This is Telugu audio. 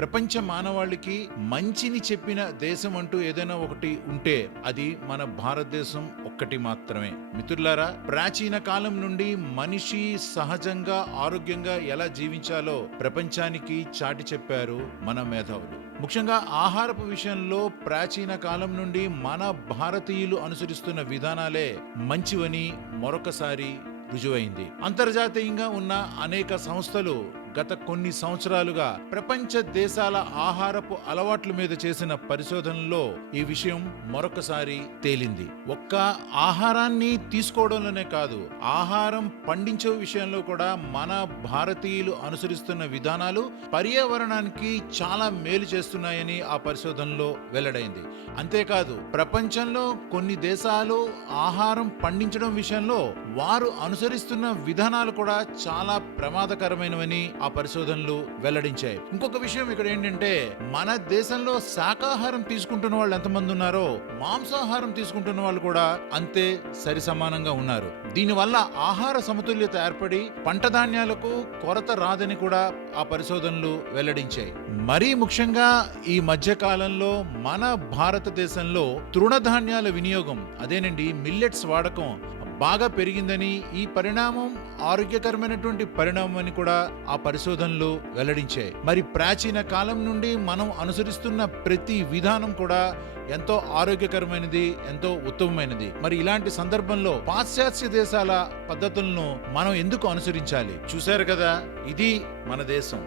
ప్రపంచ మానవాళికి మంచిని చెప్పిన దేశం అంటూ ఏదైనా ఒకటి ఉంటే అది మన భారతదేశం ఒక్కటి మాత్రమే. మిత్రులారా, ప్రాచీన కాలం నుండి మనిషి సహజంగా ఆరోగ్యంగా ఎలా జీవించాలో ప్రపంచానికి చాటి చెప్పారు మన మేధావులు. ముఖ్యంగా ఆహారపు విషయంలో ప్రాచీన కాలం నుండి మన భారతీయులు అనుసరిస్తున్న విధానాలే మంచివని మరొకసారి రుజువైంది. అంతర్జాతీయంగా ఉన్న అనేక సంస్థలు గత కొన్ని సంవత్సరాలుగా ప్రపంచ దేశాల ఆహారపు అలవాట్ల మీద చేసిన పరిశోధనలో ఈ విషయం మరొకసారి తేలింది. ఒక్క ఆహారాన్ని తీసుకోవడంలోనే కాదు, ఆహారం పండించే విషయంలో కూడా మన భారతీయులు అనుసరిస్తున్న విధానాలు పర్యావరణానికి చాలా మేలు చేస్తున్నాయని ఆ పరిశోధనలో వెల్లడైంది. అంతేకాదు, ప్రపంచంలో కొన్ని దేశాలు ఆహారం పండించడం విషయంలో వారు అనుసరిస్తున్న విధానాలు కూడా చాలా ప్రమాదకరమైనవని ఆ పరిశోధనలు వెల్లడించాయి. ఇంకొక విషయం ఇక్కడ ఏంటంటే, మన దేశంలో శాకాహారం తీసుకుంటున్న వాళ్ళు ఎంతమంది ఉన్నారో మాంసాహారం తీసుకుంటున్న వాళ్ళు కూడా అంతే సరి సమానంగా ఉన్నారు. దీనివల్ల ఆహార సమతుల్యత ఏర్పడి పంట ధాన్యాలకు కొరత రాదని కూడా ఆ పరిశోధనలు వెల్లడించాయి. మరీ ముఖ్యంగా ఈ మధ్య కాలంలో మన భారతదేశంలో తృణధాన్యాల వినియోగం, అదేనండి మిల్లెట్స్ వాడకం బాగా పెరిగిందని, ఈ పరిణామం ఆరోగ్యకరమైనటువంటి పరిణామం అని కూడా ఆ పరిశోధనలు వెల్లడించాయి. మరి ప్రాచీన కాలం నుండి మనం అనుసరిస్తున్న ప్రతి విధానం కూడా ఎంతో ఆరోగ్యకరమైనది, ఎంతో ఉత్తమమైనది. మరి ఇలాంటి సందర్భంలో పాశ్చాత్య దేశాల పద్ధతులను మనం ఎందుకు అనుసరించాలి? చూశారు కదా, ఇది మన దేశం.